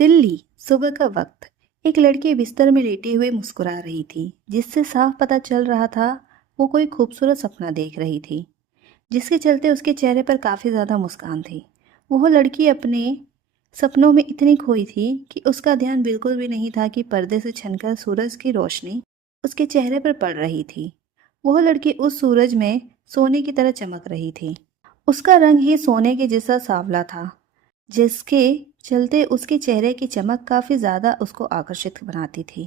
दिल्ली, सुबह का वक्त। एक लड़की बिस्तर में लेटी हुई मुस्कुरा रही थी, जिससे साफ पता चल रहा था वो कोई खूबसूरत सपना देख रही थी, जिसके चलते उसके चेहरे पर काफ़ी ज़्यादा मुस्कान थी। वह लड़की अपने सपनों में इतनी खोई थी कि उसका ध्यान बिल्कुल भी नहीं था कि पर्दे से छनकर सूरज की रोशनी उसके चेहरे पर पड़ रही थी। वह लड़की उस सूरज में सोने की तरह चमक रही थी। उसका रंग ही सोने के जैसा सांवला था, जिसके चलते उसके चेहरे की चमक काफ़ी ज़्यादा उसको आकर्षित बनाती थी।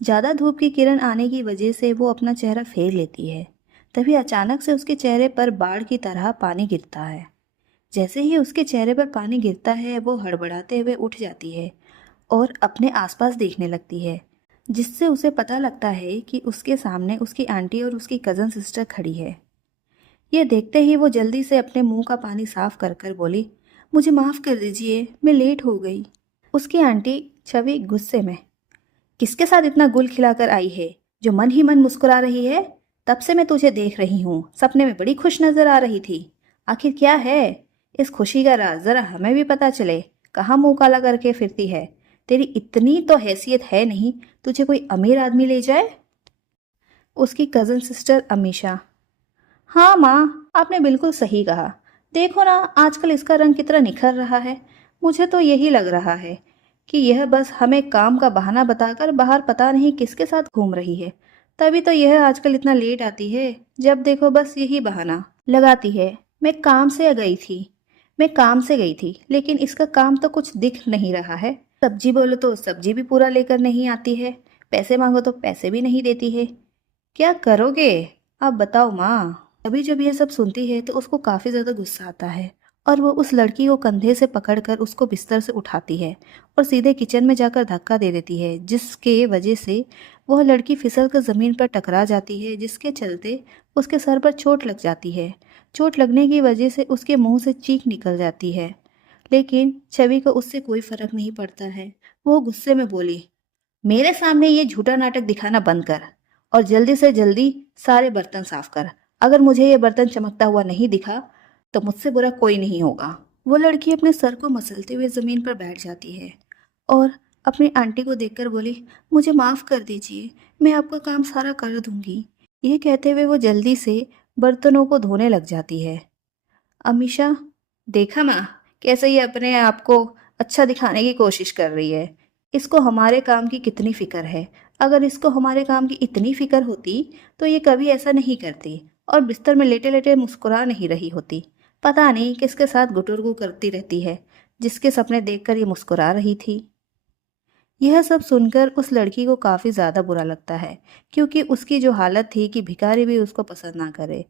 ज़्यादा धूप की किरण आने की वजह से वो अपना चेहरा फेर लेती है। तभी अचानक से उसके चेहरे पर बाढ़ की तरह पानी गिरता है। जैसे ही उसके चेहरे पर पानी गिरता है, वो हड़बड़ाते हुए उठ जाती है और अपने आसपास देखने लगती है, जिससे उसे पता लगता है कि उसके सामने उसकी आंटी और उसकी कज़न सिस्टर खड़ी है। ये देखते ही वो जल्दी से अपने मुंह का पानी साफ कर कर बोली, मुझे माफ़ कर दीजिए, मैं लेट हो गई। उसकी आंटी छवि गुस्से में, किसके साथ इतना गुल खिलाकर आई है जो मन ही मन मुस्कुरा रही है? तब से मैं तुझे देख रही हूँ, सपने में बड़ी खुश नजर आ रही थी। आखिर क्या है इस खुशी का राज? जरा हमें भी पता चले। कहाँ मुंह काला करके फिरती है? तेरी इतनी तो हैसियत है नहीं, तुझे कोई अमीर आदमी ले जाए। उसकी कज़न सिस्टर अमीशा, हाँ माँ, आपने बिल्कुल सही कहा। देखो ना, आजकल इसका रंग कितना निखर रहा है। मुझे तो यही लग रहा है कि यह बस हमें काम का बहाना बताकर बाहर पता नहीं किसके साथ घूम रही है। तभी तो यह आजकल इतना लेट आती है। जब देखो बस यही बहाना लगाती है। मैं काम से गई थी, लेकिन इसका काम तो कुछ दिख नहीं रहा है। सब्जी बोलो तो सब्जी भी पूरा लेकर नहीं आती है, पैसे मांगो तो पैसे भी नहीं देती है। क्या करोगे? आप बताओ माँ। अभी जब ये सब सुनती है तो उसको काफ़ी ज़्यादा गुस्सा आता है और वो उस लड़की को कंधे से पकड़कर उसको बिस्तर से उठाती है और सीधे किचन में जाकर धक्का दे देती है, जिसके वजह से वह लड़की फिसल कर ज़मीन पर टकरा जाती है, जिसके चलते उसके सर पर चोट लग जाती है। चोट लगने की वजह से उसके मुंह से चीख निकल जाती है, लेकिन छवि को उससे कोई फर्क नहीं पड़ता है। वो गुस्से में बोली, मेरे सामने ये झूठा नाटक दिखाना बंद कर और जल्दी से जल्दी सारे बर्तन साफ कर। अगर मुझे ये बर्तन चमकता हुआ नहीं दिखा तो मुझसे बुरा कोई नहीं होगा। वो लड़की अपने सर को मसलते हुए जमीन पर बैठ जाती है और अपनी आंटी को देखकर बोली, मुझे माफ़ कर दीजिए, मैं आपका काम सारा कर दूंगी। ये कहते हुए वो जल्दी से बर्तनों को धोने लग जाती है। अमीशा, देखा माँ, कैसे ये अपने आप को अच्छा दिखाने की कोशिश कर रही है। इसको हमारे काम की कितनी फिक्र है। अगर इसको हमारे काम की इतनी फिक्र होती तो ये कभी ऐसा नहीं करती और बिस्तर में लेटे लेटे मुस्कुरा नहीं रही होती। पता नहीं किसके साथ गुटुरगु करती रहती है, जिसके सपने देखकर ये मुस्कुरा रही थी। यह सब सुनकर उस लड़की को काफ़ी ज़्यादा बुरा लगता है, क्योंकि उसकी जो हालत थी कि भिखारी भी उसको पसंद ना करे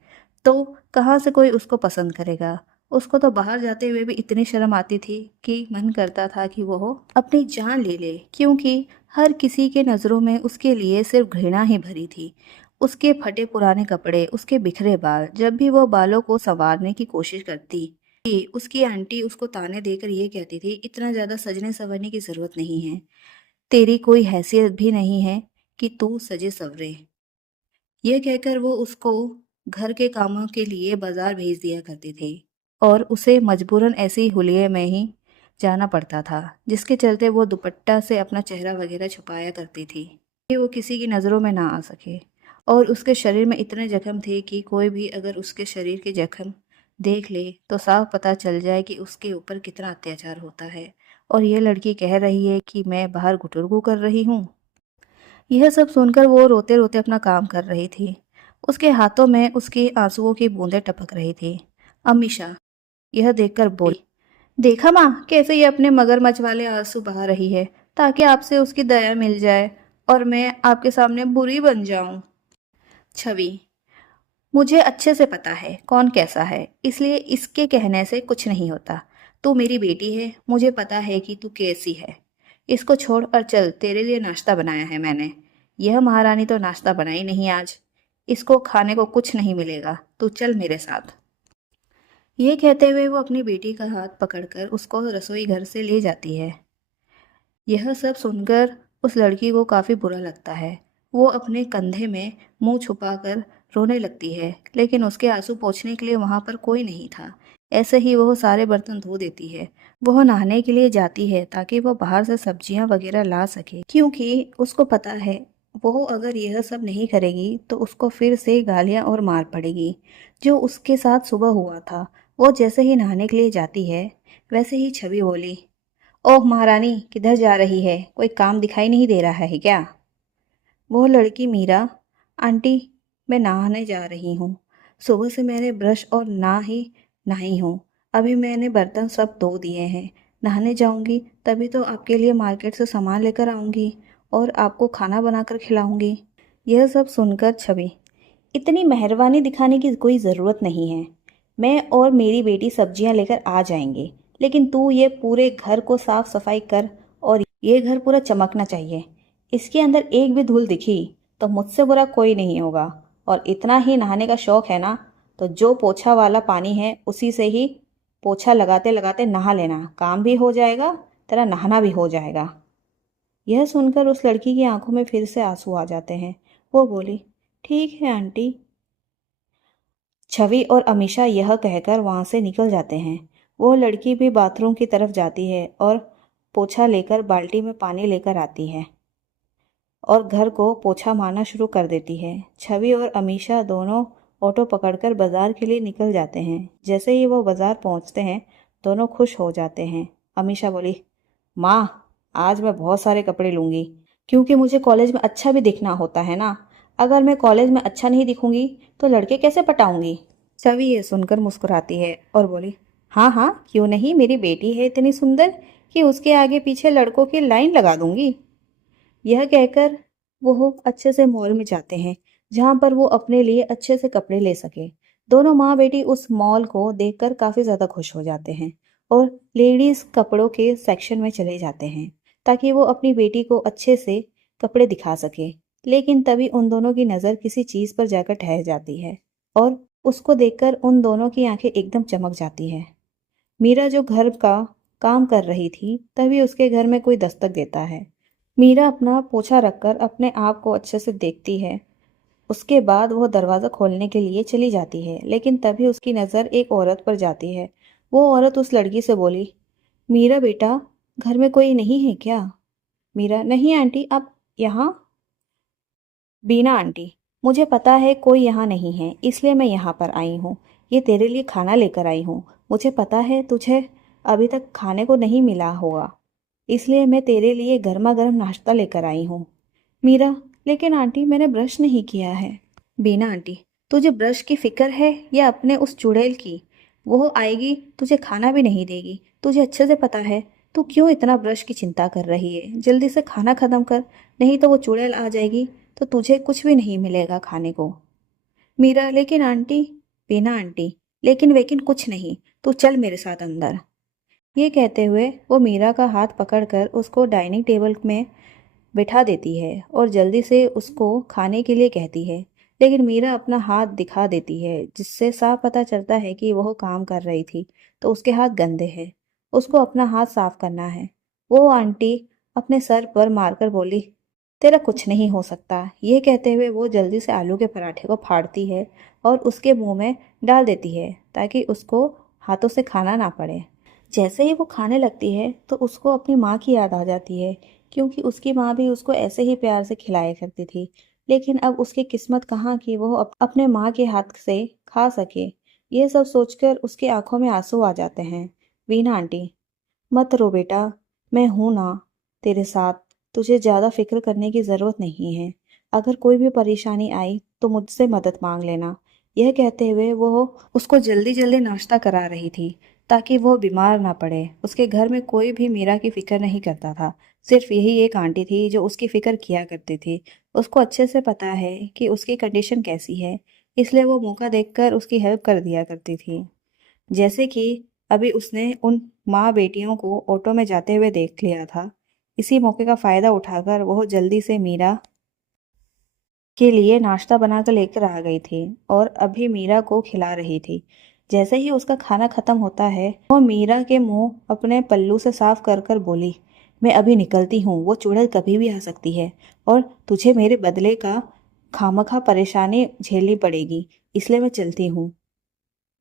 तो कहाँ से कोई उसको पसंद करेगा। उसको तो बाहर जाते हुए भी इतनी शर्म आती थी कि मन करता था कि वो अपनी जान ले ले, क्योंकि हर किसी के नज़रों में उसके लिए सिर्फ घृणा ही भरी थी। उसके फटे पुराने कपड़े, उसके बिखरे बाल, जब भी वो बालों को संवारने की कोशिश करती कि उसकी आंटी उसको ताने देकर ये कहती थी, इतना ज़्यादा सजने संवरने की ज़रूरत नहीं है, तेरी कोई हैसियत भी नहीं है कि तू सजे सवरे। यह कहकर वो उसको घर के कामों के लिए बाजार भेज दिया करती थी और उसे मजबूरन ऐसे ही हुलिये में ही जाना पड़ता था, जिसके चलते वो दुपट्टा से अपना चेहरा वगैरह छुपाया करती थी कि वो किसी की नज़रों में ना आ सके। और उसके शरीर में इतने जख्म थे कि कोई भी अगर उसके शरीर के जख्म देख ले तो साफ पता चल जाए कि उसके ऊपर कितना अत्याचार होता है। और ये लड़की कह रही है कि मैं बाहर गुटुरगू कर रही हूँ। यह सब सुनकर वो रोते रोते अपना काम कर रही थी। उसके हाथों में उसके आंसुओं की बूंदें टपक रही थी। अमीशा यह देखकर बोली, देखा माँ, कैसे ये अपने मगरमच्छ वाले आंसू बहा रही है ताकि आपसे उसकी दया मिल जाए और मैं आपके सामने बुरी बन जाऊं। छवि, मुझे अच्छे से पता है कौन कैसा है, इसलिए इसके कहने से कुछ नहीं होता। तू मेरी बेटी है, मुझे पता है कि तू कैसी है। इसको छोड़ और चल, तेरे लिए नाश्ता बनाया है मैंने। यह महारानी तो नाश्ता बनाई नहीं आज। इसको खाने को कुछ नहीं मिलेगा, तू चल मेरे साथ। ये कहते हुए वो अपनी बेटी का हाथ पकड़कर उसको रसोई घर से ले जाती है। यह सब सुनकर उस लड़की को काफ़ी बुरा लगता है। वो अपने कंधे में मुंह छुपाकर रोने लगती है, लेकिन उसके आंसू पोंछने के लिए वहाँ पर कोई नहीं था। ऐसे ही वह सारे बर्तन धो देती है। वह नहाने के लिए जाती है ताकि वह बाहर से सब्जियां वगैरह ला सके, क्योंकि उसको पता है वो अगर यह सब नहीं करेगी तो उसको फिर से गालियां और मार पड़ेगी, जो उसके साथ सुबह हुआ था। वो जैसे ही नहाने के लिए जाती है वैसे ही छवि बोली, ओह महारानी, किधर जा रही है? कोई काम दिखाई नहीं दे रहा है क्या? वो लड़की मीरा, आंटी, मैं नहाने जा रही हूँ। सुबह से मैंने ब्रश और ना ही नहाई हूँ। अभी मैंने बर्तन सब धो दिए हैं। नहाने जाऊंगी तभी तो आपके लिए मार्केट से सामान लेकर आऊंगी और आपको खाना बनाकर खिलाऊंगी। यह सब सुनकर छवि, इतनी मेहरबानी दिखाने की कोई ज़रूरत नहीं है। मैं और मेरी बेटी सब्जियां लेकर आ जाएंगे, लेकिन तू ये पूरे घर को साफ सफाई कर और ये घर पूरा चमकना चाहिए। इसके अंदर एक भी धूल दिखी तो मुझसे बुरा कोई नहीं होगा। और इतना ही नहाने का शौक है ना, तो जो पोछा वाला पानी है उसी से ही पोछा लगाते लगाते नहा लेना, काम भी हो जाएगा, तेरा नहाना भी हो जाएगा। यह सुनकर उस लड़की की आंखों में फिर से आंसू आ जाते हैं। वो बोली, ठीक है आंटी। छवि और अमीषा यह कहकर वहां से निकल जाते हैं। वो लड़की भी बाथरूम की तरफ जाती है और पोछा लेकर बाल्टी में पानी लेकर आती है और घर को पोछा मारना शुरू कर देती है। छवि और अमीषा दोनों ऑटो पकड़कर बाजार के लिए निकल जाते हैं। जैसे ही वो बाजार पहुंचते हैं दोनों खुश हो जाते हैं। अमीषा बोली, माँ, आज मैं बहुत सारे कपड़े लूंगी, क्योंकि मुझे कॉलेज में अच्छा भी दिखना होता है ना। अगर मैं कॉलेज में अच्छा नहीं दिखूंगी तो लड़के कैसे पटाऊंगी? छवि ये सुनकर मुस्कुराती है और बोली, हाँ हाँ, क्यों नहीं, मेरी बेटी है इतनी सुंदर कि उसके आगे पीछे लड़कों की लाइन लगा दूंगी। यह कहकर वो अच्छे से मॉल में जाते हैं, जहां पर वो अपने लिए अच्छे से कपड़े ले सके। दोनों माँ बेटी उस मॉल को देखकर काफी ज्यादा खुश हो जाते हैं और लेडीज कपड़ों के सेक्शन में चले जाते हैं ताकि वो अपनी बेटी को अच्छे से कपड़े दिखा सके। लेकिन तभी उन दोनों की नजर किसी चीज पर जाकर ठहर जाती है और उसको देखकर उन दोनों की आंखें एकदम चमक जाती है। मीरा जो घर का काम कर रही थी तभी उसके घर में कोई दस्तक देता है। मीरा अपना पोछा रखकर अपने आप को अच्छे से देखती है। उसके बाद वो दरवाज़ा खोलने के लिए चली जाती है, लेकिन तभी उसकी नज़र एक औरत पर जाती है। वो औरत उस लड़की से बोली, मीरा बेटा, घर में कोई नहीं है क्या? मीरा, नहीं आंटी, आप यहाँ? बीना आंटी, मुझे पता है कोई यहाँ नहीं है, इसलिए मैं यहाँ पर आई हूँ। ये तेरे लिए खाना लेकर आई हूँ। मुझे पता है तुझे अभी तक खाने को नहीं मिला होगा, इसलिए मैं तेरे लिए गर्मा गर्म नाश्ता लेकर आई हूँ। मीरा, लेकिन आंटी, मैंने ब्रश नहीं किया है। बीना आंटी, तुझे ब्रश की फिक्र है या अपने उस चुड़ैल की? वो आएगी तुझे खाना भी नहीं देगी। तुझे अच्छे से पता है तू क्यों इतना ब्रश की चिंता कर रही है। जल्दी से खाना खत्म कर, नहीं तो वो चुड़ैल आ जाएगी तो तुझे कुछ भी नहीं मिलेगा खाने को। मीरा, लेकिन आंटी। बीना आंटी, लेकिन वेकिन कुछ नहीं, तू चल मेरे साथ अंदर। ये कहते हुए वो मीरा का हाथ पकड़कर उसको डाइनिंग टेबल में बिठा देती है और जल्दी से उसको खाने के लिए कहती है। लेकिन मीरा अपना हाथ दिखा देती है, जिससे साफ पता चलता है कि वह काम कर रही थी तो उसके हाथ गंदे हैं। उसको अपना हाथ साफ करना है। वो आंटी अपने सर पर मारकर बोली, तेरा कुछ नहीं हो सकता। ये कहते हुए वो जल्दी से आलू के पराठे को फाड़ती है और उसके मुंह में डाल देती है ताकि उसको हाथों से खाना ना पड़े। जैसे ही वो खाने लगती है तो उसको अपनी माँ की याद आ जाती है, क्योंकि उसकी माँ भी उसको ऐसे ही प्यार से खिलाया करती थी। लेकिन अब उसकी किस्मत कहाँ कि वो अपने माँ के हाथ से खा सके। ये सब सोचकर उसकी आंखों में आंसू आ जाते हैं। वीना आंटी, मत रो बेटा, मैं हूं ना तेरे साथ। तुझे ज्यादा फिक्र करने की जरूरत नहीं है। अगर कोई भी परेशानी आई तो मुझसे मदद मांग लेना। यह कहते हुए वो उसको जल्दी जल्दी नाश्ता करा रही थी ताकि वो बीमार ना पड़े। उसके घर में कोई भी मीरा की फिक्र नहीं करता था, सिर्फ यही एक आंटी थी जो उसकी फिक्र किया करती थी। उसको अच्छे से पता है कि उसकी कंडीशन कैसी है, इसलिए वो मौका देखकर उसकी हेल्प कर दिया करती थी। जैसे कि अभी उसने उन माँ बेटियों को ऑटो में जाते हुए देख लिया था। इसी मौके का फायदा उठाकर वह जल्दी से मीरा के लिए नाश्ता बनाकर लेकर आ गई थी और अभी मीरा को खिला रही थी। जैसे ही उसका खाना खत्म होता है वह मीरा के मुंह अपने पल्लू से साफ कर कर बोली, मैं अभी निकलती हूँ, वो चुड़ैल कभी भी आ सकती है और तुझे मेरे बदले का खामखा परेशानी झेलनी पड़ेगी, इसलिए मैं चलती हूँ।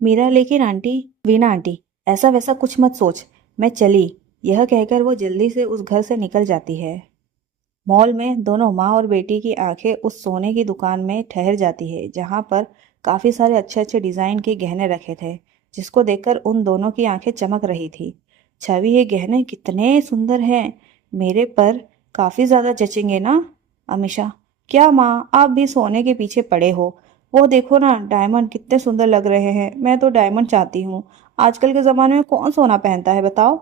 मीरा लेकिन आंटी, वीना आंटी, ऐसा वैसा कुछ मत सोच, मैं चली। यह कहकर वो जल्दी से उस घर से निकल जाती है। मॉल में दोनों माँ और बेटी की आंखें उस सोने की दुकान में ठहर जाती है जहाँ पर काफ़ी सारे अच्छे अच्छे डिज़ाइन के गहने रखे थे, जिसको देखकर उन दोनों की आंखें चमक रही थी। छवि, ये गहने कितने सुंदर हैं, मेरे पर काफ़ी ज़्यादा जचेंगे ना? अमीषा, क्या माँ, आप भी सोने के पीछे पड़े हो? वो देखो ना, डायमंड कितने सुंदर लग रहे हैं, मैं तो डायमंड चाहती हूँ। आजकल के ज़माने में कौन सोना पहनता है बताओ?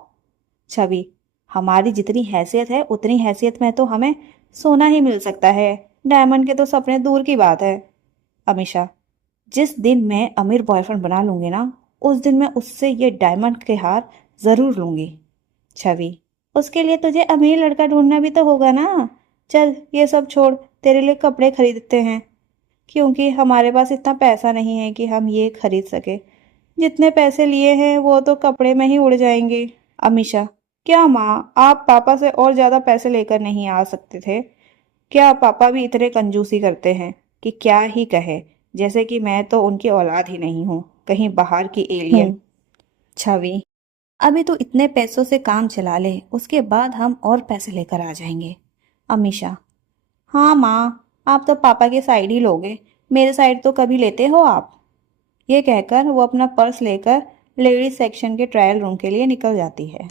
छवि, हमारी जितनी हैसियत है उतनी हैसियत में तो हमें सोना ही मिल सकता है, डायमंड के तो सपने दूर की बात है। अमीषा, जिस दिन मैं अमीर बॉयफ्रेंड बना लूंगी ना, उस दिन मैं उससे ये डायमंड के हार जरूर लूंगी। छवि, उसके लिए तुझे अमीर लड़का ढूंढना भी तो होगा ना। चल ये सब छोड़, तेरे लिए कपड़े खरीदते हैं, क्योंकि हमारे पास इतना पैसा नहीं है कि हम ये खरीद सके। जितने पैसे लिए हैं वो तो कपड़े में ही उड़ जाएंगे। अमीषा, क्या माँ, आप पापा से और ज्यादा पैसे लेकर नहीं आ सकते थे? क्या पापा भी इतने कंजूसी करते हैं कि क्या ही कहे, जैसे कि मैं तो उनकी औलाद ही नहीं हूँ, कहीं बाहर की एलियन। छवि, अभी तो इतने पैसों से काम चला ले, उसके बाद हम और पैसे लेकर आ जाएंगे। अमीषा, हाँ माँ, आप तो पापा के साइड ही लोगे, मेरे साइड तो कभी लेते हो आप? ये कहकर वो अपना पर्स लेकर लेडीज सेक्शन के ट्रायल रूम के लिए निकल जाती है।